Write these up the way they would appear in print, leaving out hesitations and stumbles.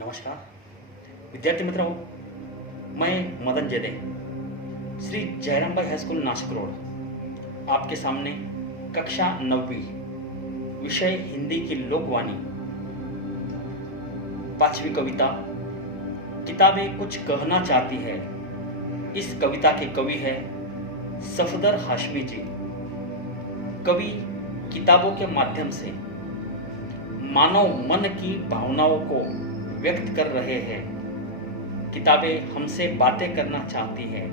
नमस्कार विद्यार्थी मित्रों, मैं मदन जेदे श्री जयराम भाई हाई स्कूल नासिक रोड आपके सामने कक्षा 9वीं विषय हिंदी की लोकवाणी 5वीं कविता किताबें कुछ कहना चाहती है। इस कविता के कवि है सफदर हाशमी जी। कवि किताबों के माध्यम से मानव मन की भावनाओं को व्यक्त कर रहे हैं। किताबें हमसे बातें करना चाहती हैं।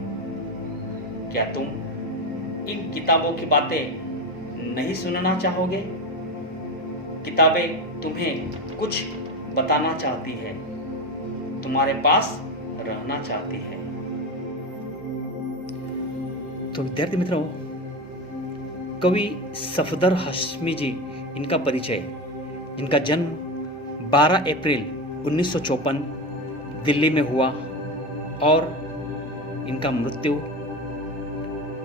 क्या तुम इन किताबों की बातें नहीं सुनना चाहोगे? किताबें तुम्हें कुछ बताना चाहती है, तुम्हारे पास रहना चाहती है। तो विद्यार्थी मित्रों, कवि सफदर हाशमी जी, इनका परिचय। इनका जन्म 12 अप्रैल 1954 दिल्ली में हुआ और इनका मृत्यु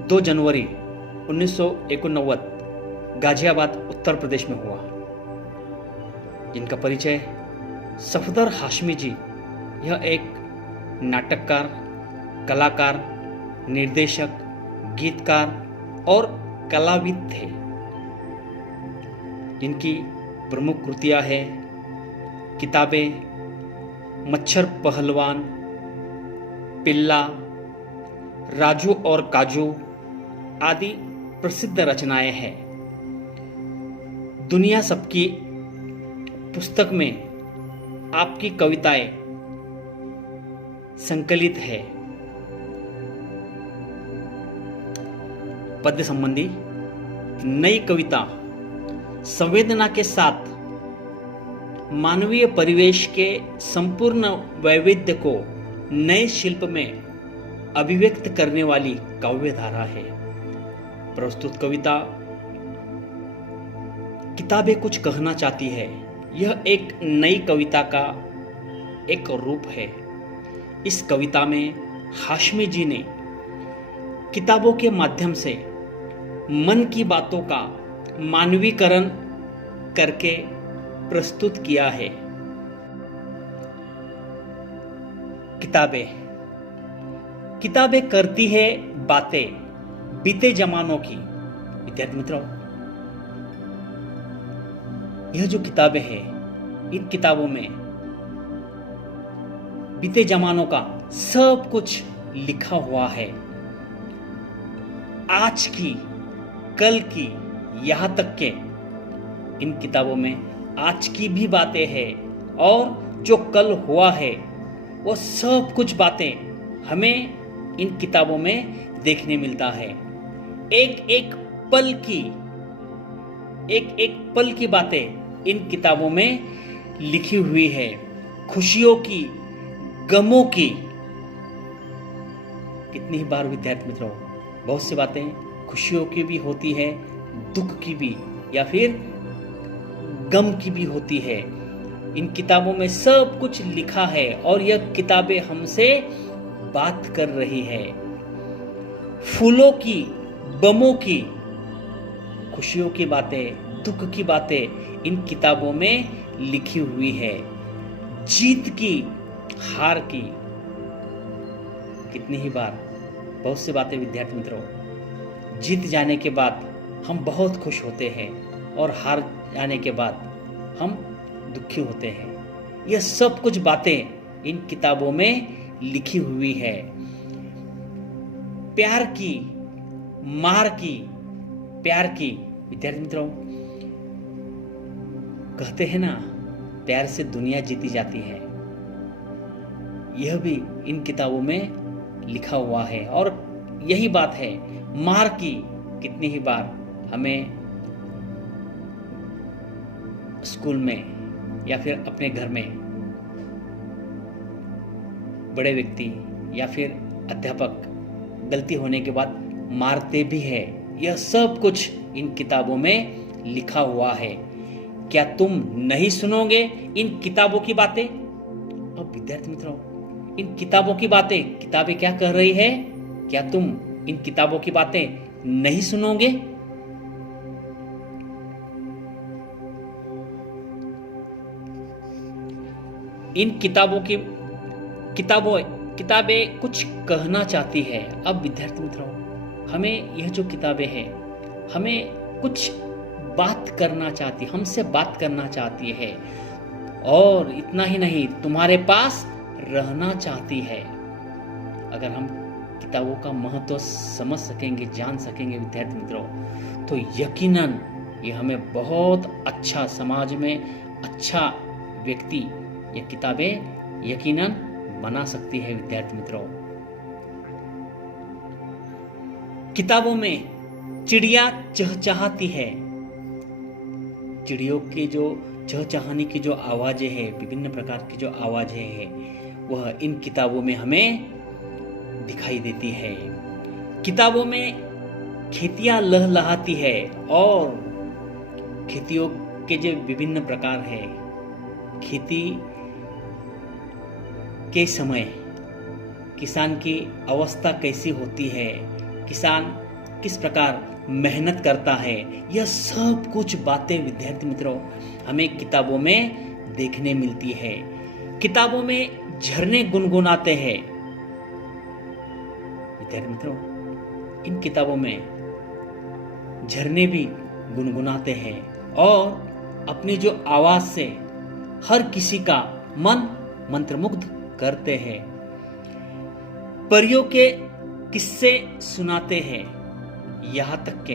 2 जनवरी 1989 गाजियाबाद उत्तर प्रदेश में हुआ। इनका परिचय। सफदर हाशमी जी यह एक नाटककार, कलाकार, निर्देशक, गीतकार और कलाविद थे। इनकी प्रमुख कृतियां हैं किताबें मच्छर पहलवान, पिल्ला, राजू और काजू आदि प्रसिद्ध रचनाएं हैं। दुनिया सबकी पुस्तक में आपकी कविताएं संकलित है। पद्य संबंधी नई कविता संवेदना के साथ मानवीय परिवेश के संपूर्ण वैविध्य को नए शिल्प में अभिव्यक्त करने वाली काव्य धारा है। प्रस्तुत कविता किताबें कुछ कहना चाहती है। यह एक नई कविता का एक रूप है। इस कविता में हाशमी जी ने किताबों के माध्यम से मन की बातों का मानवीकरण करके प्रस्तुत किया है। किताबें करती है बातें बीते जमानों की। विद्यार्थी मित्रों, यह जो किताबें हैं, इन किताबों में बीते जमानों का सब कुछ लिखा हुआ है। आज की, कल की, यहां तक के इन किताबों में आज की भी बातें हैं और जो कल हुआ है वो सब कुछ बातें हमें इन किताबों में देखने मिलता है। एक एक पल की बातें इन किताबों में लिखी हुई है। खुशियों की, गमों की। कितनी ही बार विद्यार्थी मित्रों, बहुत सी बातें खुशियों की भी होती है, दुख की भी, या फिर गम की भी होती है। इन किताबों में सब कुछ लिखा है और यह किताबें हमसे बात कर रही है। फूलों की, बमों की, खुशियों की बातें, दुख की बातें इन किताबों में लिखी हुई है। जीत की, हार की। कितनी ही बार, बहुत सी बातें विद्यार्थी मित्रों, जीत जाने के बाद हम बहुत खुश होते हैं और हार जाने के बाद हम दुखी होते हैं। यह सब कुछ बातें इन किताबों में लिखी हुई है। प्यार की, मार की, प्यार की। विद्यार्थी मित्रों, कहते हैं ना, प्यार से दुनिया जीती जाती है। यह भी इन किताबों में लिखा हुआ है और यही बात है। मार की, कितनी ही बार हमें स्कूल में या फिर अपने घर में बड़े व्यक्ति या फिर अध्यापक गलती होने के बाद मारते भी है। यह सब कुछ इन किताबों में लिखा हुआ है। क्या तुम नहीं सुनोगे इन किताबों की बातें? अब विद्यार्थी मित्रों, इन किताबों की बातें, किताबें क्या कह रही है? क्या तुम इन किताबों की बातें नहीं सुनोगे? इन किताबें कुछ कहना चाहती है। अब विद्यार्थी मित्रों, हमें यह जो किताबें हैं, हमें कुछ बात करना चाहती, हमसे बात करना चाहती है, और इतना ही नहीं, तुम्हारे पास रहना चाहती है। अगर हम किताबों का महत्व समझ सकेंगे, जान सकेंगे विद्यार्थी मित्रों, तो यकीनन ये हमें बहुत अच्छा, समाज में अच्छा व्यक्ति ये किताबें यकीनन बना सकती है विद्यार्थी मित्रों। किताबों में चिड़िया चहचहाती है। चिड़ियों के जो चहचहाने की जो आवाजें हैं, विभिन्न प्रकार की जो आवाजें हैं, वह इन किताबों में हमें दिखाई देती है। किताबों में खेतियां लहलहाती है, और खेतियों के जो विभिन्न प्रकार है, खेती के समय किसान की अवस्था कैसी होती है, किसान किस प्रकार मेहनत करता है, यह सब कुछ बातें विद्यार्थी मित्रों हमें किताबों में देखने मिलती है। किताबों में झरने गुनगुनाते हैं विद्यार्थी मित्रों, इन किताबों में झरने भी गुनगुनाते हैं, और अपनी जो आवाज से हर किसी का मन मंत्रमुग्ध करते हैं। परियों के किस्से सुनाते हैं, यहाँ तक के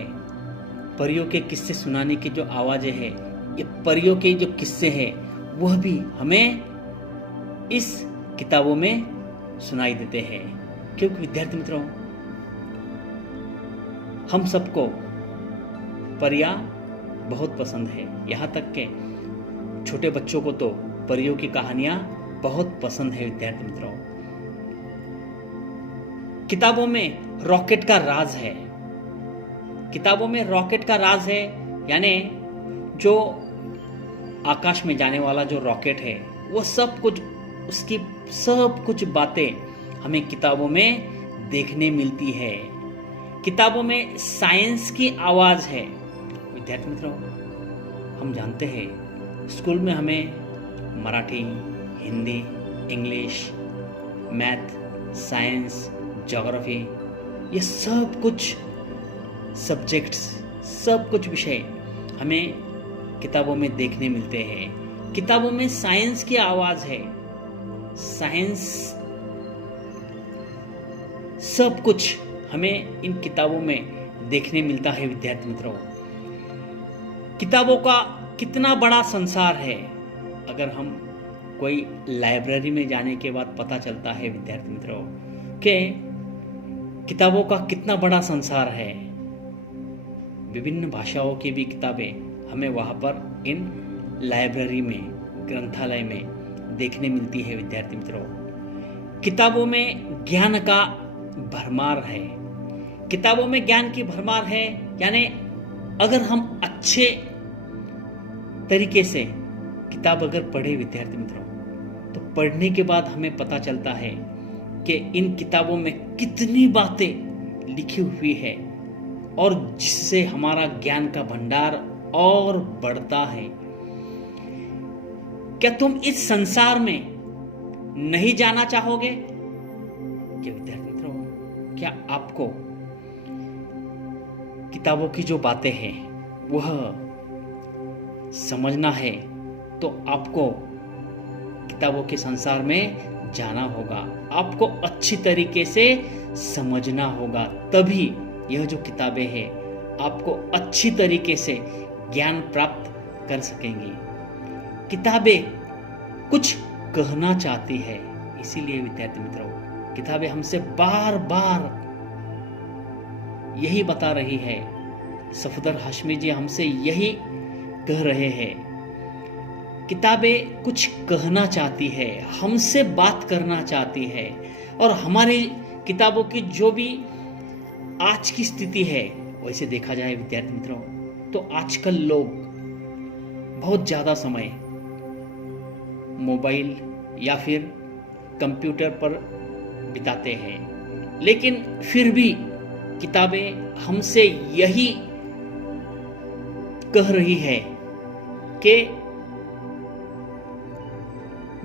परियों के किस्से सुनाने की जो आवाजें हैं, ये परियों के जो किस्से हैं, वह भी हमें इस किताबों में सुनाई देते हैं। क्योंकि विद्यार्थी मित्रों, हम सबको परियां बहुत पसंद है, यहाँ तक के छोटे बच्चों को तो परियों की कहानियां बहुत पसंद है विद्यार्थी मित्रों। किताबों में रॉकेट का राज है। किताबों में रॉकेट का राज है, यानी जो आकाश में जाने वाला जो रॉकेट है, वो सब कुछ, उसकी सब कुछ बातें हमें किताबों में देखने मिलती है। किताबों में साइंस की आवाज है विद्यार्थी मित्रों। हम जानते हैं स्कूल में हमें Marathi, Hindi, English, math, science, geography, ये सब कुछ सब्जेक्ट्स, सब कुछ विषय हमें किताबों में देखने मिलते हैं। किताबों में साइंस की आवाज है। साइंस सब कुछ हमें इन किताबों में देखने मिलता है विद्यार्थी मित्रों। किताबों का कितना बड़ा संसार है, अगर हम कोई लाइब्रेरी में जाने के बाद पता चलता है विद्यार्थी मित्रों कि किताबों का कितना बड़ा संसार है। विभिन्न भाषाओं की भी किताबें हमें वहाँ पर इन लाइब्रेरी में, ग्रंथालय में देखने मिलती है विद्यार्थी मित्रों। किताबों में ज्ञान का भरमार है। किताबों में ज्ञान की भरमार है, यानी अगर हम अच्छे तरीके से किताब अगर पढ़े विद्यार्थी मित्रों, तो पढ़ने के बाद हमें पता चलता है कि इन किताबों में कितनी बातें लिखी हुई है, और जिससे हमारा ज्ञान का भंडार और बढ़ता है। क्या तुम इस संसार में नहीं जाना चाहोगे? क्या विद्यार्थी मित्रों, क्या आपको किताबों की जो बातें हैं वह समझना है, तो आपको किताबों के संसार में जाना होगा, आपको अच्छी तरीके से समझना होगा, तभी यह जो किताबें हैं आपको अच्छी तरीके से ज्ञान प्राप्त कर सकेंगी। किताबें कुछ कहना चाहती है, इसीलिए विद्यार्थी मित्रों किताबें हमसे बार बार यही बता रही है। सफदर हाशमी जी हमसे यही कह रहे हैं, किताबें कुछ कहना चाहती है, हमसे बात करना चाहती है। और हमारी किताबों की जो भी आज की स्थिति है, वैसे देखा जाए विद्यार्थी मित्रों, तो आजकल लोग बहुत ज़्यादा समय मोबाइल या फिर कंप्यूटर पर बिताते हैं, लेकिन फिर भी किताबें हमसे यही कह रही है कि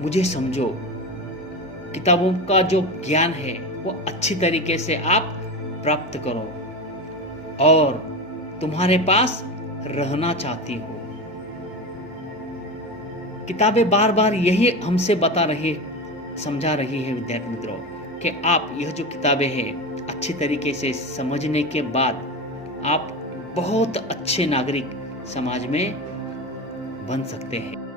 मुझे समझो। किताबों का जो ज्ञान है वो अच्छी तरीके से आप प्राप्त करो और तुम्हारे पास रहना चाहती हो। किताबें बार बार यही हमसे बता रही, समझा रही है विद्यार्थी मित्रों, कि आप यह जो किताबें हैं अच्छी तरीके से समझने के बाद आप बहुत अच्छे नागरिक समाज में बन सकते हैं।